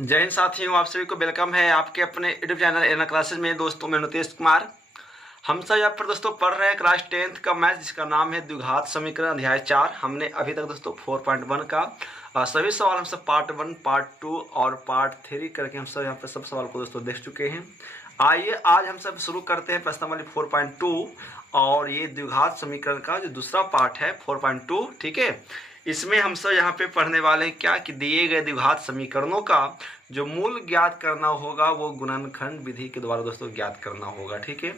जय हिंद साथियों, आप सभी को वेलकम है आपके अपने यूट्यूब चैनल एना क्लासेस में। दोस्तों मैं नीतीश कुमार। हम सब यहाँ पर दोस्तों पढ़ रहे हैं क्लास 10th का मैथ, जिसका नाम है द्विघात समीकरण अध्याय 4। हमने अभी तक दोस्तों 4.1 का सभी सवाल हम सब पार्ट 1, पार्ट 2 और पार्ट 3 करके हम सब यहाँ पर सब सवाल को दोस्तों देख चुके हैं। आइए आज हम सब शुरू करते हैं प्रश्नावली 4.2 और ये द्विघात समीकरण का जो दूसरा पार्ट है 4.2। ठीक है, इसमें हम सब यहाँ पे पढ़ने वाले हैं क्या कि दिए गए द्विघात समीकरणों का जो मूल ज्ञात करना होगा वो गुणनखंड विधि के द्वारा दोस्तों ज्ञात करना होगा। ठीक है,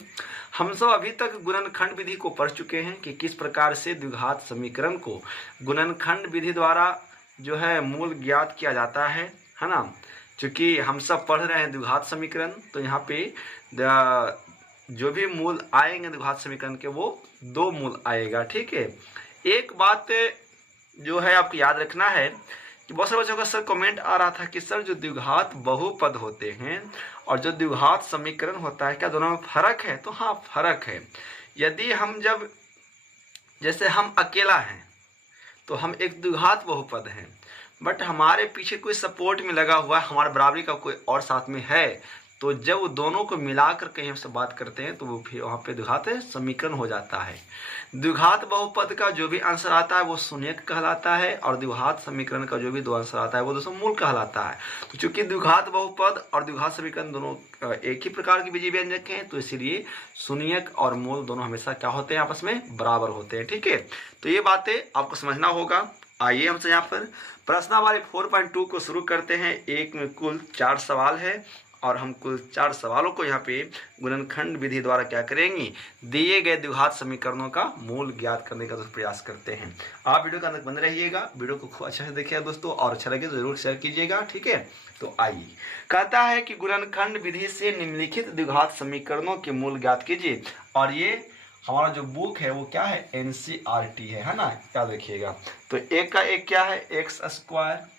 हम सब अभी तक गुणनखंड विधि को पढ़ चुके हैं कि किस प्रकार से द्विघात समीकरण को गुणनखंड विधि द्वारा जो है मूल ज्ञात किया जाता है ना। चूँकि हम सब पढ़ रहे हैं द्विघात समीकरण, तो यहाँ पे जो भी मूल आएंगे द्विघात समीकरण के वो दो मूल आएगा। ठीक है, एक बात जो है आपको याद रखना है कि बहुत सारे बच्चों का सर कमेंट आ रहा था कि सर जो द्विघात बहुपद होते हैं और जो द्विघात समीकरण होता है क्या दोनों में फर्क है? तो हाँ, फर्क है। यदि हम जैसे हम अकेला हैं तो हम एक द्विघात बहुपद हैं, बट हमारे पीछे कोई सपोर्ट में लगा हुआ है, हमारे बराबरी का कोई और साथ में है, तो जब वो दोनों को मिलाकर कहीं हमसे बात करते हैं तो वो फिर वहाँ पे द्विघात समीकरण हो जाता है। द्विघात बहुपद का जो भी आंसर आता है वो शून्यक कहलाता है और द्विघात समीकरण का जो भी दो आंसर आता है वो दोस्तों मूल कहलाता है। तो चूंकि द्विघात बहुपद और द्विघात समीकरण दोनों एक ही प्रकार के बीजीय व्यंजक हैं, तो इसीलिए शून्यक और मूल दोनों हमेशा क्या होते हैं? आपस में बराबर होते हैं। ठीक है, तो ये बातें आपको समझना होगा। आइए हमसे यहाँ पर प्रश्नावली 4.2 को शुरू करते हैं। एक में कुल 4 सवाल है और हम कुल 4 सवालों को यहाँ पे गुणनखंड विधि द्वारा क्या करेंगे? दिए गए द्विघात समीकरणों का मूल ज्ञात करने का प्रयास करते हैं। आप वीडियो के अंदर बने रहिएगा, वीडियो को खूब अच्छे से देखिएगा दोस्तों, और अच्छा लगे तो जरूर शेयर कीजिएगा। ठीक है, तो आइए, कहता है कि गुणनखंड विधि से निम्नलिखित द्विघात समीकरणों के मूल ज्ञात कीजिए। और ये हमारा जो बुक है वो क्या है? NCERT है ना, याद रखिएगा। तो एक का एक क्या है? x²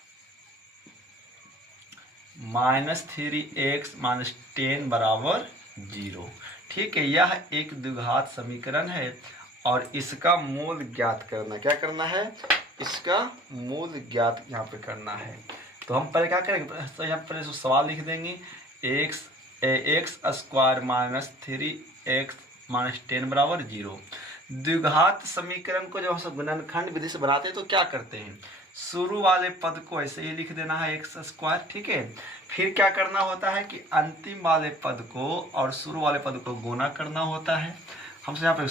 -3x - 10 बराबर 0। ठीक है, यह एक द्विघात समीकरण है और इसका मूल ज्ञात करना, क्या करना है? इसका मूल ज्ञात यहाँ पे करना है। तो हम पहले क्या करेंगे? तो यहाँ पर सवाल लिख देंगे x² -3x - 10 बराबर 0। द्विघात समीकरण को जब हम गुणनखंड विधि से बनाते हैं तो क्या करते हैं? शुरू वाले पद को ऐसे ही लिख देना है x²। ठीक है, फिर क्या करना होता है कि अंतिम वाले पद को और शुरू वाले पद को गुना करना होता है। हम यहाँ पे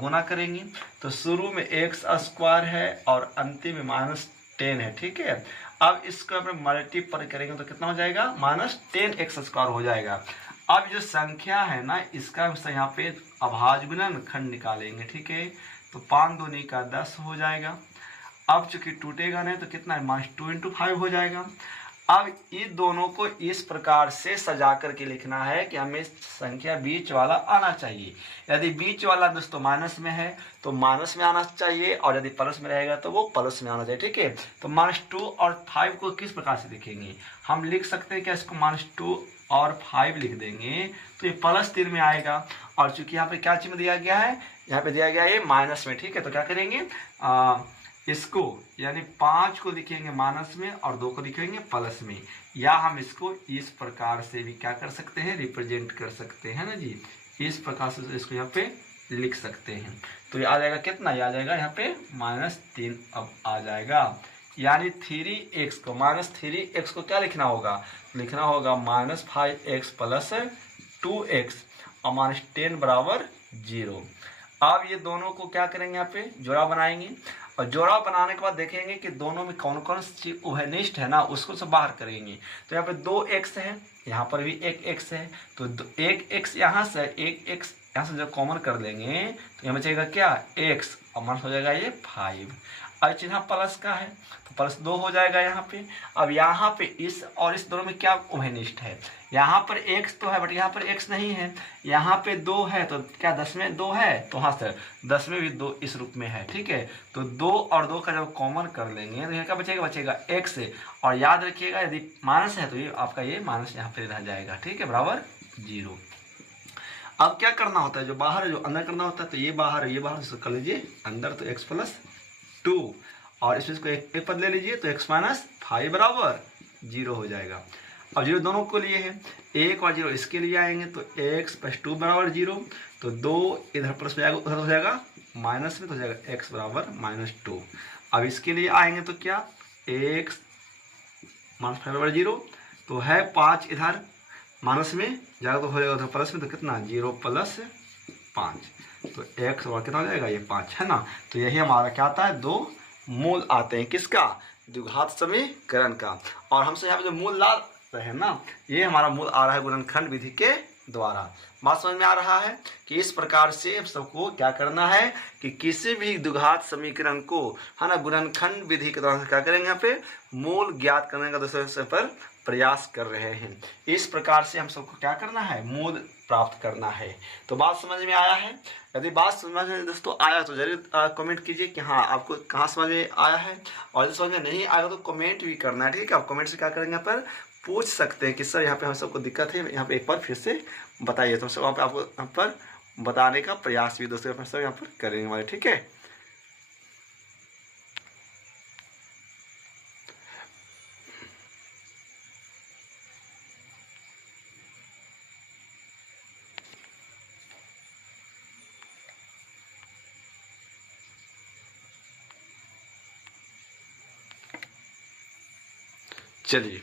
गुना करेंगे तो शुरू में x² है और अंतिम में -10 है। ठीक है, अब इसको अपने मल्टीप्लाई करेंगे तो कितना हो जाएगा? -10x² हो जाएगा। अब जो संख्या है ना, इसका यहाँ पे अभाज्य गुणनखंड निकालेंगे। ठीक है, तो 5 दूनी का 10 हो जाएगा। अब चूंकि टूटेगा नहीं तो कितना है? -2 × 5 हो जाएगा। अब इन दोनों को इस प्रकार से सजा करके लिखना है कि हमें संख्या बीच वाला आना चाहिए। यदि बीच वाला दोस्तों माइनस में है तो माइनस में आना चाहिए, और यदि प्लस में रहेगा तो वो प्लस में आना चाहिए। ठीक है, तो -2 और 5 को किस प्रकार से लिखेंगे? हम लिख सकते हैं कि इसको -2 और 5 लिख देंगे तो ये प्लस 3 में आएगा। और चूंकि यहाँ पे क्या चिन्ह दिया गया है? यहाँ पे दिया गया है ये माइनस में। ठीक है, तो क्या करेंगे? इसको यानी 5 को लिखेंगे माइनस में और 2 को लिखेंगे प्लस में, या हम इसको इस प्रकार से भी क्या कर सकते हैं? रिप्रेजेंट कर सकते हैं ना जी। इस प्रकार से इसको यहाँ पे लिख सकते हैं। तो ये आ जाएगा कितना? ये आ जाएगा यहाँ पे -3 अब आ जाएगा। यानी 3x को -3x को क्या लिखना होगा? लिखना होगा -5x + 2x और -10 बराबर 0। अब ये दोनों को क्या करेंगे? यहाँ पे जोड़ा बनाएंगे और जोड़ा बनाने के बाद देखेंगे कि दोनों में कौन कौन सी उभयनिष्ठ है ना, उसको सब बाहर करेंगे। तो यहाँ पे 2x है, यहाँ पर भी 1x है, तो 1x यहाँ से 1x यहाँ से जब कॉमन कर लेंगे तो यहाँ बचेगा क्या? x और माइनस हो जाएगा ये 5। और चिन्ह प्लस का है तो +2 हो जाएगा यहाँ पे। अब यहाँ पे इस और इस दोनों में क्या उभयनिष्ठ है? यहाँ पर x तो है बट यहाँ पर x नहीं है। यहाँ पे 2 है तो क्या 10 में 2 है? तो हाँ सर, 10 में भी 2 इस रूप में है। ठीक है, तो 2 और 2 का जब कॉमन कर लेंगे तो यहाँ क्या बचेगा? बचेगा x। और याद रखिएगा यदि माइनस है तो ये आपका ये माइनस यहाँ पे रह जाएगा। ठीक है, बराबर 0। अब क्या करना होता है? जो बाहर जो अंदर करना होता है, तो ये बाहर ये बाहर कर लीजिए अंदर, तो x + 2 और इसमें इसको एक पद ले लीजिए तो x - 5 बराबर जीरो हो जाएगा। अब जीरो दोनों को लिए है, एक और जीरो इसके लिए आएंगे तो x प्लस टू बराबर जीरो, तो दो इधर प्लस में जाएगा उधर हो जाएगा माइनस में, तो हो जाएगा x बराबर -2। अब इसके लिए आएंगे तो क्या x -5 बराबर जीरो, तो है 5 इधर माइनस में जाएगा तो हो जाएगा उधर प्लस में, तो कितना 0 + 5, तो x और कितना हो जाएगा ये 5 है ना। तो यही हमारा क्या आता है, दो मूल आते हैं किसका, द्विघात समीकरण का। और हमसे यहाँ पे जो मूल ला रहे हैं ना, ये हमारा मूल आ रहा है गुणनखंड विधि के द्वारा। बात समझ में आ रहा है कि इस प्रकार से सबको क्या करना है कि किसी भी द्विघात समीकरण को है ना गुणनखंड विधि के द्वारा क्या करेंगे, यहाँ पे मूल ज्ञात करने का दूसरे पर प्रयास कर रहे हैं। इस प्रकार से हम सबको क्या करना है, मूल प्राप्त करना है। तो बात समझ में आया है? यदि बात समझ में दोस्तों आया तो जरूर कमेंट कीजिए कि हाँ आपको कहाँ समझ में आया है, और यदि समझ में नहीं आया तो कमेंट भी करना है, ठीक है। आप कमेंट से क्या करेंगे, यहाँ पर पूछ सकते हैं कि सर यहाँ पे हम सबको दिक्कत है, यहाँ पे एक बार फिर से बताइए, तो सब वहाँ पे आपको यहाँ पर बताने का प्रयास भी दोस्तों सब यहाँ पर करेंगे हमारे, ठीक है। चलिए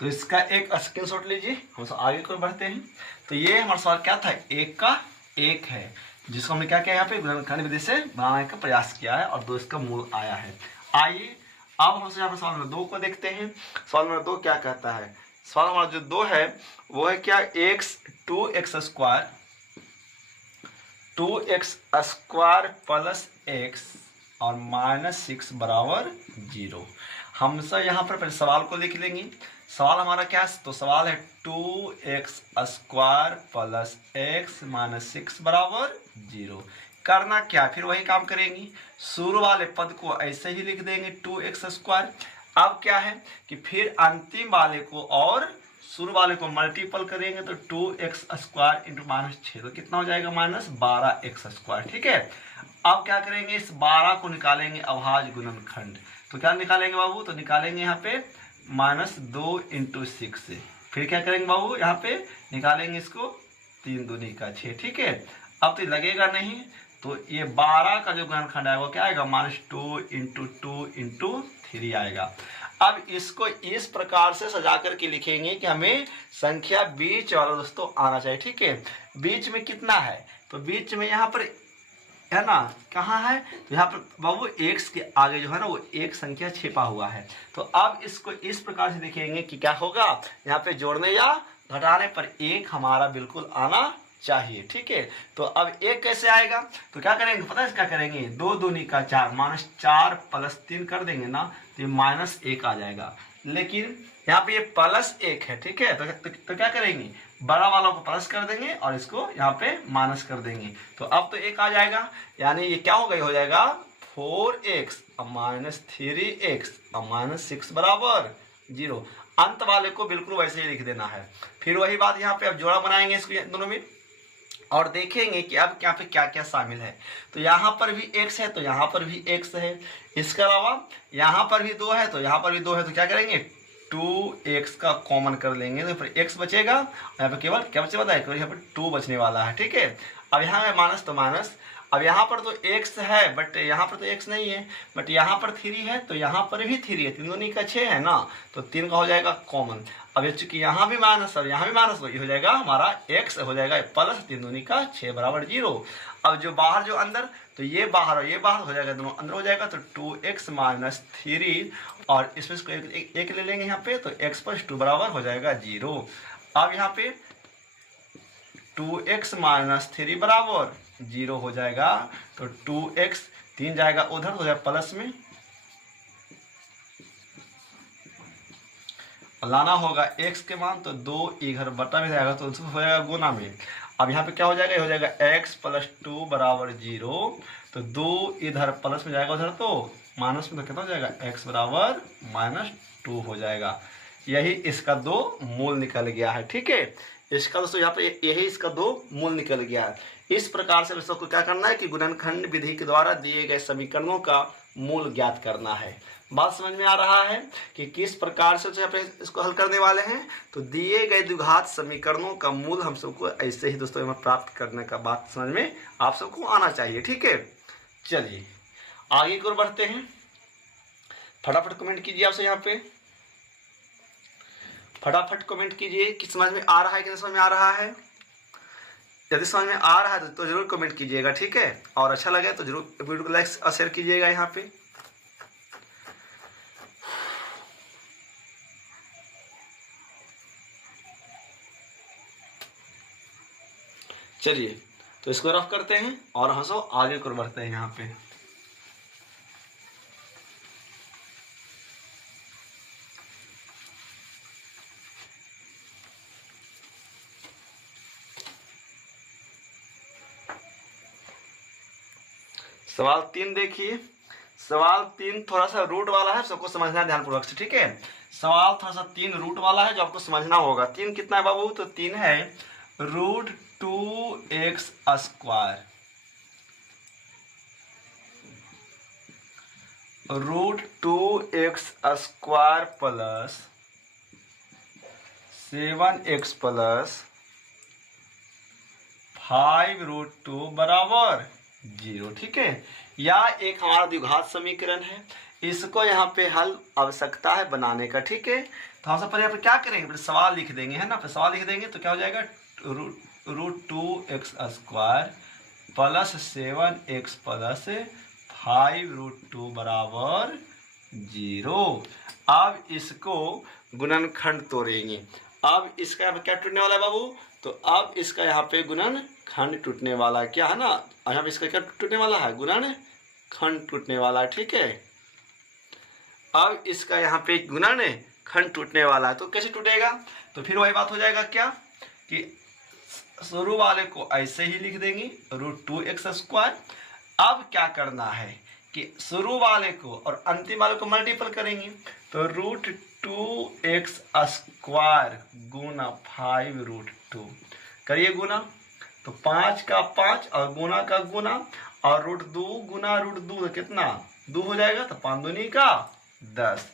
तो इसका एक स्क्रीनशॉट लीजिए, हम सब आगे को बढ़ते हैं। तो ये हमारा सवाल क्या था, एक का एक है, जिसको हमने क्या किया यहाँ पे गुणनखंड विधि से बनाने का प्रयास किया है और दो इसका मूल आया है। आइए अब हमसे यहाँ पर सवाल नंबर 2 को देखते हैं। सवाल नंबर 2 क्या कहता है, सवाल हमारा जो 2 है वो है क्या, 2x² प्लस x और -6 बराबर 0। हम सब यहाँ पर पहले सवाल को लिख लेंगे। सवाल हमारा क्या है, तो सवाल है 2x² प्लस x -6 बराबर 0। करना क्या, फिर वही काम करेंगे, शुरू वाले पद को ऐसे ही लिख देंगे 2x²। अब क्या है कि फिर अंतिम वाले को और शुरू वाले को मल्टीपल करेंगे तो 2x² इंटू -6 तो कितना हो जाएगा, -12x², ठीक है। अब क्या करेंगे, इस 12 को निकालेंगे अभाज्य गुणनखंड, तो क्या निकालेंगे बाबू, तो निकालेंगे यहाँ पे -2 इंटू 6 से, फिर क्या करेंगे बाबू, यहाँ पे निकालेंगे इसको 3 दूनी का 6, ठीक है। अब तो लगेगा नहीं, तो ये 12 का जो गुणनखंड आएगा वो क्या आएगा, -2 इंटू 2 इंटू 3 आएगा। अब इसको इस प्रकार से सजा करके लिखेंगे कि हमें संख्या बीच वाला दोस्तों आना चाहिए, ठीक है। बीच में कितना है, तो बीच में यहाँ पर है ना, कहाँ है, तो यहाँ पर बाबू x के आगे जो है ना वो एक संख्या छिपा हुआ है। तो अब इसको इस प्रकार से लिखेंगे कि क्या होगा, यहाँ पे जोड़ने या घटाने पर 1 हमारा बिल्कुल आना चाहिए, ठीक है। तो अब 1 कैसे आएगा, तो क्या करेंगे पता है, क्या करेंगे 2 दूनी का 4 -4 + 3 कर देंगे ना, तो ये -1 आ जाएगा। लेकिन यहाँ पे ये +1 है, ठीक है। तो क्या करेंगे, बड़ा वाला को प्लस कर देंगे और इसको यहाँ पे माइनस कर देंगे, तो अब तो 1 आ जाएगा। यानी ये क्या होगा, ये हो जाएगा 4x -3x -6 बराबर 0। अंत वाले को बिल्कुल वैसे ही लिख देना है। फिर वही बात यहाँ पे अब जोड़ा बनाएंगे इसको दोनों में और देखेंगे कि अब यहाँ पे क्या क्या शामिल है। तो यहाँ पर भी x है तो यहाँ पर भी x है, इसके अलावा यहाँ पर भी 2 है तो यहाँ पर भी 2 है, तो क्या करेंगे 2x का कॉमन कर लेंगे तो फिर x बचेगा, यहाँ पे केवल क्या बचे बताए, केवल यहाँ पर 2 बचने वाला है, ठीक है। अब यहाँ है माइनस तो माइनस, अब यहाँ पर तो x है बट यहाँ पर तो x नहीं है, बट यहाँ पर 3 है तो यहाँ पर भी 3 है, 3 दूनी का 6 है ना, तो 3 का हो जाएगा कॉमन। अब ये चूंकि यहाँ भी माइनस और यहाँ भी माइनस, तो ये हो जाएगा हमारा x हो जाएगा प्लस 3 दूनी का 6 बराबर 0। अब जो बाहर जो अंदर, तो ये बाहर और ये बाहर हो जाएगा, दोनों अंदर हो जाएगा, तो 2x - 3 और इसमें इसको एक ले लेंगे यहाँ पे, तो x + 2 बराबर हो जाएगा 0। अब यहाँ पे 2x - 3 बराबर 0 हो जाएगा, तो 2x 3 जाएगा उधर हो जाएगा प्लस में, लाना होगा x के मान, तो 2 इधर बटा में जाएगा तो हो जाएगा गुना में। अब यहाँ पे क्या हो जाएगा, ये हो जाएगा x + 2 बराबर 0, तो 2 इधर प्लस में जाएगा उधर तो माइनस में, तो कितना हो जाएगा x बराबर -2 हो जाएगा। यही इसका 2 मूल निकल गया है, ठीक है। इसका दोस्तों यहाँ पे यही इसका 2 मूल निकल गया है। इस प्रकार से दोस्तों को क्या करना है कि गुणनखंड विधि के द्वारा दिए गए समीकरणों का मूल ज्ञात करना है। बात समझ में आ रहा है कि किस प्रकार से यहाँ पे इसको हल करने वाले हैं। तो दिए गए द्विघात समीकरणों का मूल हम सबको ऐसे ही दोस्तों यहाँ प्राप्त करने का बात समझ में आप सबको आना चाहिए। ठीक है, चलिए आगे की ओर बढ़ते हैं। फटाफट कमेंट कीजिए आपसे यहाँ पे, फटाफट कमेंट कीजिए कि समझ में आ रहा है कि नहीं समझ में आ रहा है। यदि समझ में आ रहा है तो जरूर कमेंट कीजिएगा। ठीक है, और अच्छा लगे तो जरूर वीडियो को लाइक और शेयर कीजिएगा यहाँ पे। चलिए तो इसको रफ करते हैं और हम सब आगे को बढ़ते हैं यहाँ पे। सवाल 3 देखिए। सवाल 3 थोड़ा सा रूट वाला है, सबको समझना है ध्यानपूर्वक से। ठीक है, सवाल थोड़ा सा 3 रूट वाला है जो आपको समझना होगा। 3 कितना है बाबू? तो 3 है √2x²। √2x² plus 7x plus 5√2 बराबर 0। ठीक है, या एक हमारा द्विघात समीकरण है, इसको यहाँ पे हल आवश्यकता है बनाने का। ठीक है, तो हम सब पहले यहाँ पे क्या करेंगे, पहले सवाल लिख देंगे, है ना। फिर सवाल लिख देंगे तो क्या हो जाएगा, √2x² प्लस 7x प्लस 5√2 बराबर 0। अब इसको गुणनखंड तोड़ेंगे। अब इसका यहाँ पे क्या टूटने वाला है बाबू? तो अब इसका यहाँ पे गुणनखंड टूटने वाला है, क्या है ना। यहाँ पे इसका क्या टूटने वाला है? गुणनखंड टूटने वाला है। ठीक है, अब इसका यहाँ पे गुणनखंड टूटने वाला है। तो कैसे टूटेगा? तो फिर वही बात हो जाएगा क्या कि शुरू वाले को ऐसे ही लिख देंगे √2x²। अब क्या करना है कि शुरू वाले को और अंतिम वाले को मल्टीपल करेंगे। तो √2x² गुना 5√2 करिए गुना, तो 5 का 5 और गुना का गुना, और √2 गुना √2 कितना 2 हो जाएगा, तो 5 दूनी का 10।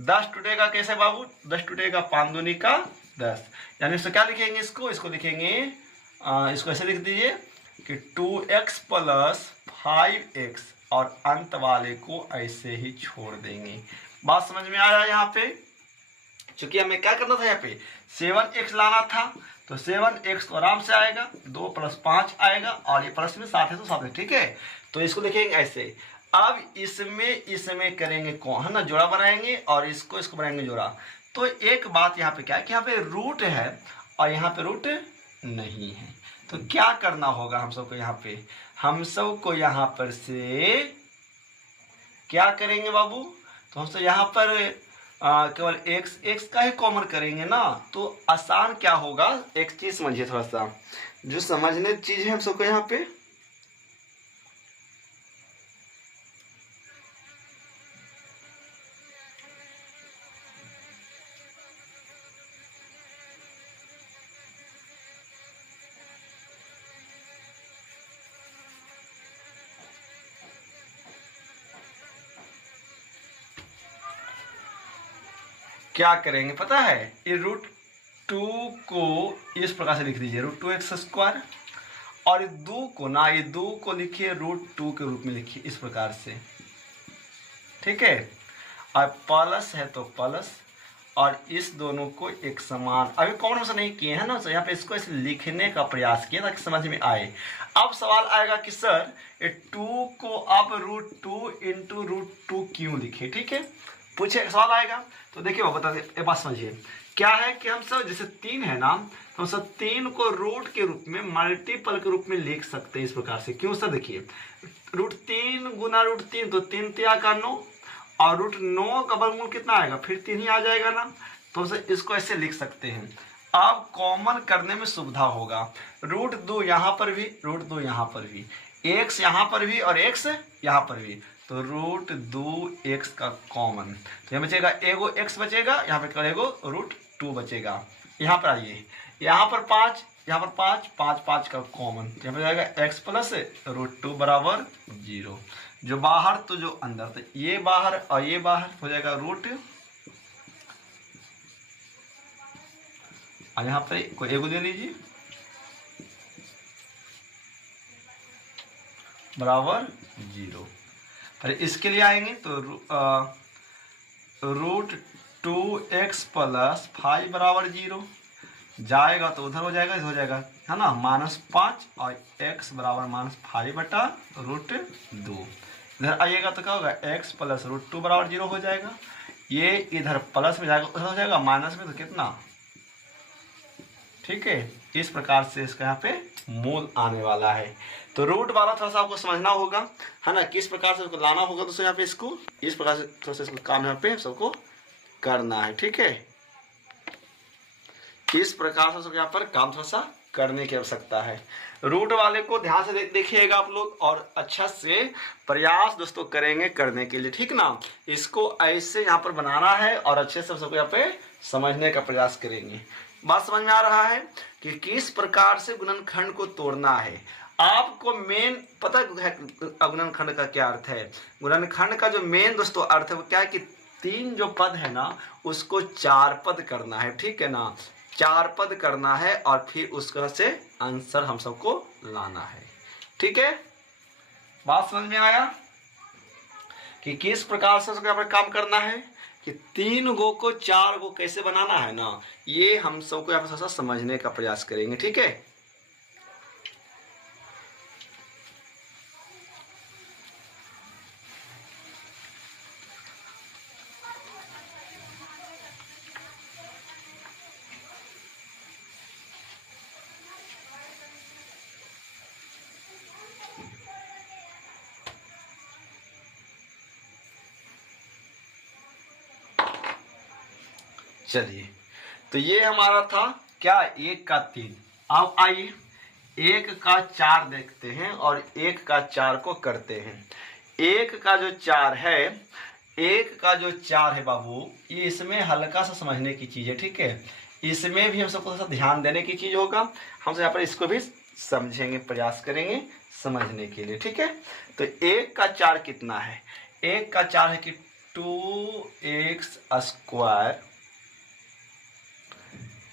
10 टूटेगा कैसे बाबू? 10 टूटेगा 5 दूनी का 10। यानी इसको क्या लिखेंगे, इसको लिखेंगे इसको ऐसे लिख दीजिए कि 2x प्लस 5x, और अंत वाले को ऐसे ही छोड़ देंगे। बात समझ में आ रहा है यहाँ पे? चूंकि हमें क्या करना था, यहाँ पे 7x लाना था, तो 7x तो आराम से आएगा, 2 + 5 आएगा, और ये प्लस में 7 है तो 7 है। ठीक है, तो इसको लिखेंगे ऐसे। अब इसमें करेंगे कौन, है ना, जोड़ा बनाएंगे, और इसको बनाएंगे जोड़ा। तो एक बात यहाँ पे क्या है कि यहाँ पे रूट है और यहाँ पे रूट नहीं है। तो क्या करना होगा हम सबको, हम सबको यहाँ पर से क्या करेंगे बाबू? तो हम सब यहाँ पर केवल x का ही कॉमन करेंगे ना। तो आसान क्या होगा, एक चीज समझिए, थोड़ा सा जो समझने चीज है हम सबको यहाँ पे। क्या करेंगे पता है, ये √2 को इस प्रकार से लिख दीजिए √2x², और ये 2 को लिखिए √2 के रूप में लिखिए इस प्रकार से। ठीक है, और प्लस है तो प्लस, और इस दोनों को एक समान अभी कॉमन ऑप्शन नहीं किए हैं ना, तो यहाँ पे इसको इसे लिखने का प्रयास किया ताकि समझ में आए। अब सवाल आएगा कि सर ये 2 को अब √2 × √2 क्यों लिखे? ठीक है, पूछे सवाल आएगा। तो देखिए वो बता दे, एक बात समझिए क्या है कि हम सब जैसे 3 है ना, तो हम सब 3 को रूट के रूप में मल्टीपल के रूप में लिख सकते हैं इस प्रकार से। क्यों सर? देखिए √3 गुना √3 तो 3 × 9, और √9 का वर्गमूल कितना आएगा, फिर 3 ही आ जाएगा ना। तो सर इसको ऐसे लिख सकते हैं। अब कॉमन करने में सुविधा होगा, √2 यहाँ पर भी, √2 यहाँ पर भी, x यहाँ पर भी और x यहाँ पर भी, तो √2x का कॉमन, तो यहाँ बचेगा एगो x बचेगा, यहाँ पे करेगो √2 बचेगा। यहाँ पर आइए, यहाँ पर 5, यहाँ पर 5 का कॉमन, यहाँ पर जाएगा x प्लस √2 बराबर 0। जो बाहर तो जो अंदर, तो ये बाहर और ये बाहर हो जाएगा रूट, और यहाँ पर कोई एगो दे लीजिए बराबर 0। फिर इसके लिए आएंगे तो रूट 2x प्लस 5 बराबर 0 जाएगा तो उधर हो जाएगा, इधर हो जाएगा, है ना, -5 और x बराबर -5 बटा रूट 2। इधर आइएगा तो क्या होगा, x प्लस रूट 2 बराबर 0 हो जाएगा। ये इधर प्लस में जाएगा, उधर हो जाएगा माइनस में, तो कितना, ठीक है। इस प्रकार से इसका यहाँ पे मूल आने वाला है। तो रूट वाला थोड़ा सा आपको समझना होगा, है ना, किस प्रकार से उसको लाना होगा। तो यहाँ पे इसको इस प्रकार से थोड़ा सा इसको काम यहाँ पे सबको करना है, ठीक है। इस प्रकार से यहाँ पर काम थोड़ा सा करने की आवश्यकता है। रूट वाले को ध्यान से देखिएगा आप लोग, और अच्छा से प्रयास दोस्तों करेंगे करने के लिए, ठीक ना। इसको ऐसे यहाँ पर बनाना है और अच्छे से सबको यहाँ पे समझने का प्रयास करेंगे। बात समझ में आ रहा है कि किस प्रकार से गुणनखंड को तोड़ना है। आपको मेन पता है गुणनखंड का क्या अर्थ है। गुणनखंड का जो मेन दोस्तों अर्थ है वो क्या है कि 3 जो पद है ना उसको 4 पद करना है, ठीक है ना। 4 पद करना है और फिर उसका से आंसर हम सबको लाना है, ठीक है। बात समझ में आया कि किस प्रकार से यहाँ पर काम करना है, कि 3 गो को 4 गो कैसे बनाना है ना, ये हम सबको यहाँ पर थोड़ा सा समझने का प्रयास करेंगे, ठीक है। चलिए, तो ये हमारा था क्या, 1 का 3। अब आइए 1 का 4 देखते हैं और 1 का 4 को करते हैं। 1 का जो 4 है, 1 का जो 4 है बाबू, ये इसमें हल्का सा समझने की चीज़ है, ठीक है। इसमें भी हम सबको थोड़ा सा ध्यान देने की चीज़ होगा। हम यहाँ पर इसको भी समझेंगे, प्रयास करेंगे समझने के लिए, ठीक है। तो 1 का 4 कितना है, 1 का 4 है कि 2x स्क्वायर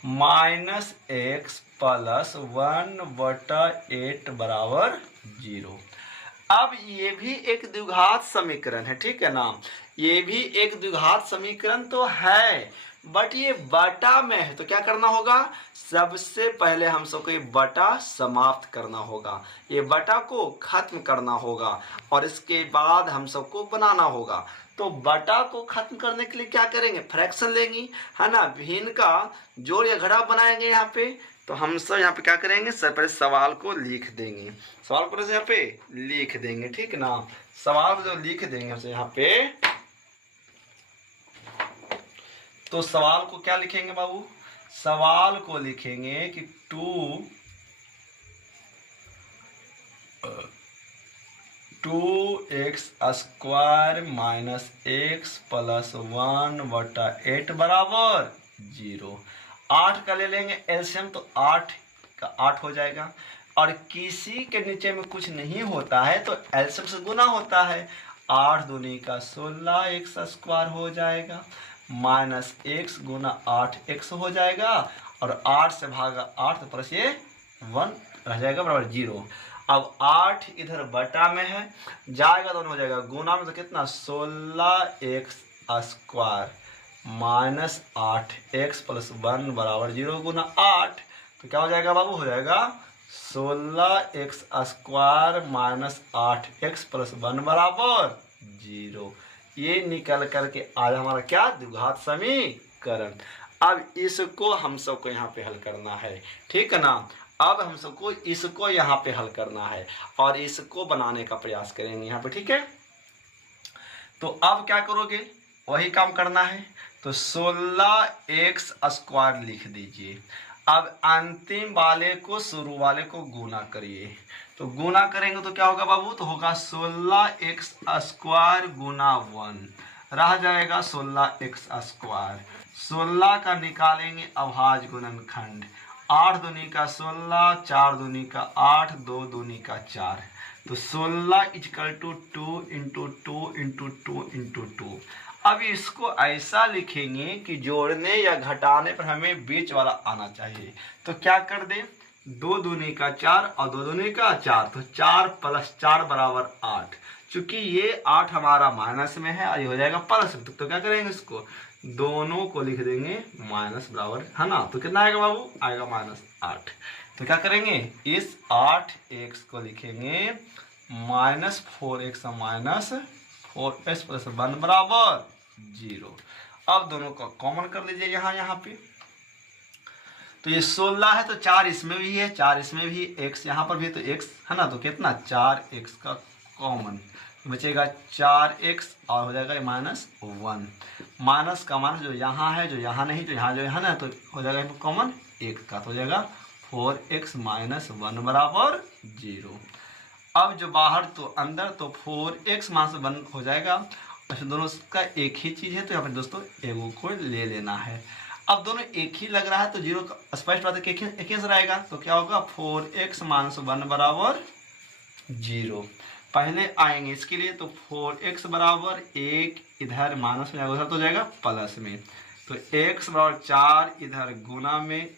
-x प्लस 1/8 बराबर 0। अब ये भी एक द्विघात समीकरण है, ठीक है ना। ये भी एक द्विघात समीकरण तो है, बट ये बटा में है, तो क्या करना होगा, सबसे पहले हम सबको ये बटा समाप्त करना होगा, ये बटा को खत्म करना होगा और इसके बाद हम सबको बनाना होगा। तो बटा को खत्म करने के लिए क्या करेंगे, फ्रैक्शन लेंगे, है ना, भिन्न का जोड़ या घटाव बनाएंगे यहाँ पे। तो हम सब यहाँ पे क्या करेंगे, सर पहले सवाल को लिख देंगे, सवाल को यहाँ पे लिख देंगे, ठीक ना। सवाल जो लिख देंगे हमसे यहाँ पे, तो सवाल को क्या लिखेंगे बाबू, सवाल को लिखेंगे कि 2x स्क्वायर -x प्लस 1/8 बराबर 0। 8 का ले लेंगे एलसीएम, तो 8 का 8 हो जाएगा। और किसी के नीचे में कुछ नहीं होता है तो एलसीएम से गुना होता है। 8 दूनी का 16 x स्क्वायर हो जाएगा, -x गुना 8x हो जाएगा, और 8 से भागा 8 तो प्लस ये 1 रह जाएगा बराबर 0। अब 8 इधर बटा में है, जाएगा तो हो जाएगा गुना में, तो कितना 16x स्क्वायर -8x प्लस 1 बराबर 0 गुना 8, तो क्या हो जाएगा बाबू, हो जाएगा 16x स्क्वायर -8x प्लस 1 बराबर 0। ये निकल करके आज हमारा क्या, द्विघात समीकरण। अब इसको हम सबको यहाँ पे हल करना है, ठीक है ना। अब हम सबको इसको यहाँ पे हल करना है और इसको बनाने का प्रयास करेंगे यहाँ पे, ठीक है। तो अब क्या करोगे, वही काम करना है, तो 16x स्क्वायर लिख दीजिए। अब अंतिम वाले को शुरू वाले को गुना करिए, तो गुना करेंगे तो क्या होगा बाबू, तो होगा 16x स्क्वायर गुना 1, रह जाएगा 16x स्क्वायर। 16 का निकालेंगे अभाज्य गुणनखंड, 8 दूनी का 16, 4 दूनी का 8, 2 दूनी का 4, तो 16 is equal to 2 into 2 into 2 into 2। अब इसको ऐसा लिखेंगे कि जोड़ने या घटाने पर हमें बीच वाला आना चाहिए। तो क्या कर दें, 2 दूनी का 4 और 2 दूनी का 4, तो 4 + 4 बराबर 8। चूंकि ये 8 हमारा माइनस में है और ये हो जाएगा प्लस में, तो क्या करेंगे, इसको दोनों को लिख देंगे माइनस बराबर, है ना। तो कितना आएगा बाबू, आएगा -8। तो क्या करेंगे, इस 8x को लिखेंगे -4x -4s + 1 बराबर 0। अब दोनों का कॉमन कर लीजिए यहाँ पे। तो ये 16 है तो 4 इसमें भी है, 4 इसमें भी, x यहाँ पर भी, तो x है ना, तो कितना 4x का कॉमन बचेगा 4x और हो जाएगा -1। माइनस का माइनस जो यहाँ है, जो यहाँ नहीं, जो यहाँ जो है ना, तो हो जाएगा कॉमन 1 का, तो हो जाएगा 4x - 1 बराबर 0। अब जो बाहर तो अंदर, तो 4x - 1 हो जाएगा। अच्छा, दोनों का एक ही चीज़ है, तो यहाँ पर दोस्तों एगो को ले लेना है। अब दोनों एक ही लग रहा है तो 0 का स्पष्ट बात है कि एक ही रहेगा। तो क्या होगा, 4x - 1 बराबर 0। पहले आएंगे इसके लिए, तो 4x बराबर 1 इधर माइनस में जाएगा, उधर तो जाएगा प्लस में। तो x बराबर 4 इधर गुना में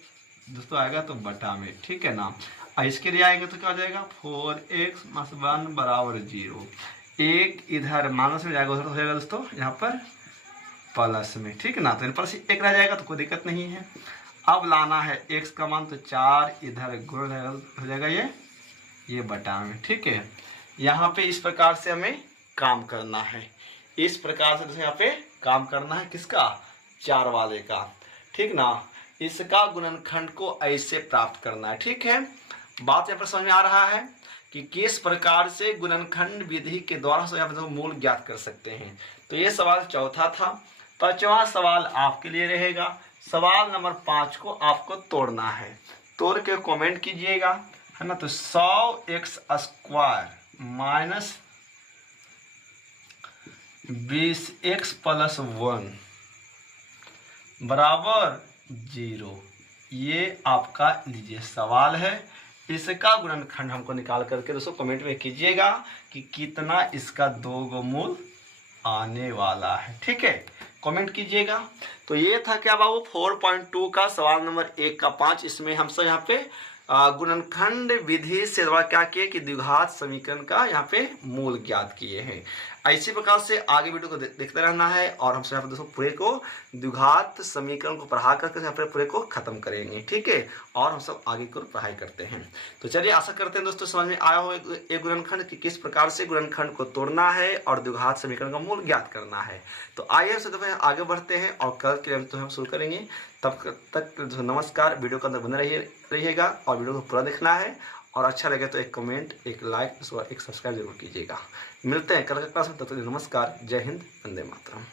दोस्तों आएगा तो बटा में, ठीक है ना। और इसके लिए आएंगे तो क्या हो जाएगा, 4x - 1 बराबर 0। 1 इधर माइनस में जाएगा, उधर हो जाएगा दोस्तों यहाँ पर प्लस में, ठीक है ना। तो इन पर से 1 रह जाएगा तो कोई दिक्कत नहीं है। अब लाना है x का मान, तो 4 इधर गुण हो जाएगा ये बटा में, ठीक है। यहाँ पे इस प्रकार से हमें काम करना है, इस प्रकार से यहाँ पे काम करना है, किसका, 4 वाले का, ठीक ना। इसका गुणनखंड को ऐसे प्राप्त करना है, ठीक है। बात यहाँ पर समझ में आ रहा है कि किस प्रकार से गुणनखंड विधि के द्वारा से यहाँ पर मूल ज्ञात कर सकते हैं। तो ये सवाल चौथा था। 5वां सवाल आपके लिए रहेगा। सवाल नंबर 5 को आपको तोड़ना है, तोड़ के कमेंट कीजिएगा, है ना। तो 100x² -20x + 1 बराबर 0। ये आपका लीजिए सवाल है। इसका गुणनखंड हमको निकाल करके दोस्तों कमेंट में कीजिएगा कि कितना इसका 2 गो मूल आने वाला है, ठीक है, कमेंट कीजिएगा। तो ये था क्या बाबू 4.2 का सवाल नंबर 1 का 5। इसमें हम सब यहाँ पे गुणनखंड विधि से द्वारा क्या किए कि द्विघात समीकरण का यहाँ पे मूल ज्ञात किए हैं। इसी प्रकार से आगे वीडियो को देखते रहना है और हम यहाँ पर दोस्तों पूरे को द्विघात समीकरण को पढ़ा करके यहाँ पर पूरे को खत्म करेंगे, ठीक है। और हम सब आगे की पढ़ाई करते हैं। तो चलिए आशा करते हैं दोस्तों समझ में आया हो एक गुणनखंड कि किस प्रकार से गुणनखंड को तोड़ना है और द्विघात समीकरण का मूल ज्ञात करना है। तो आइए सबसे आगे बढ़ते हैं और कल के लिए तो हम शुरू करेंगे। तब तक नमस्कार। वीडियो के अंदर बने रहिएगा और वीडियो को पूरा देखना है और अच्छा लगे तो एक कमेंट, एक लाइक, एक सब्सक्राइब जरूर कीजिएगा। मिलते हैं कल के क्लास में, तब तक नमस्कार। जय हिंद, वंदे मातरम।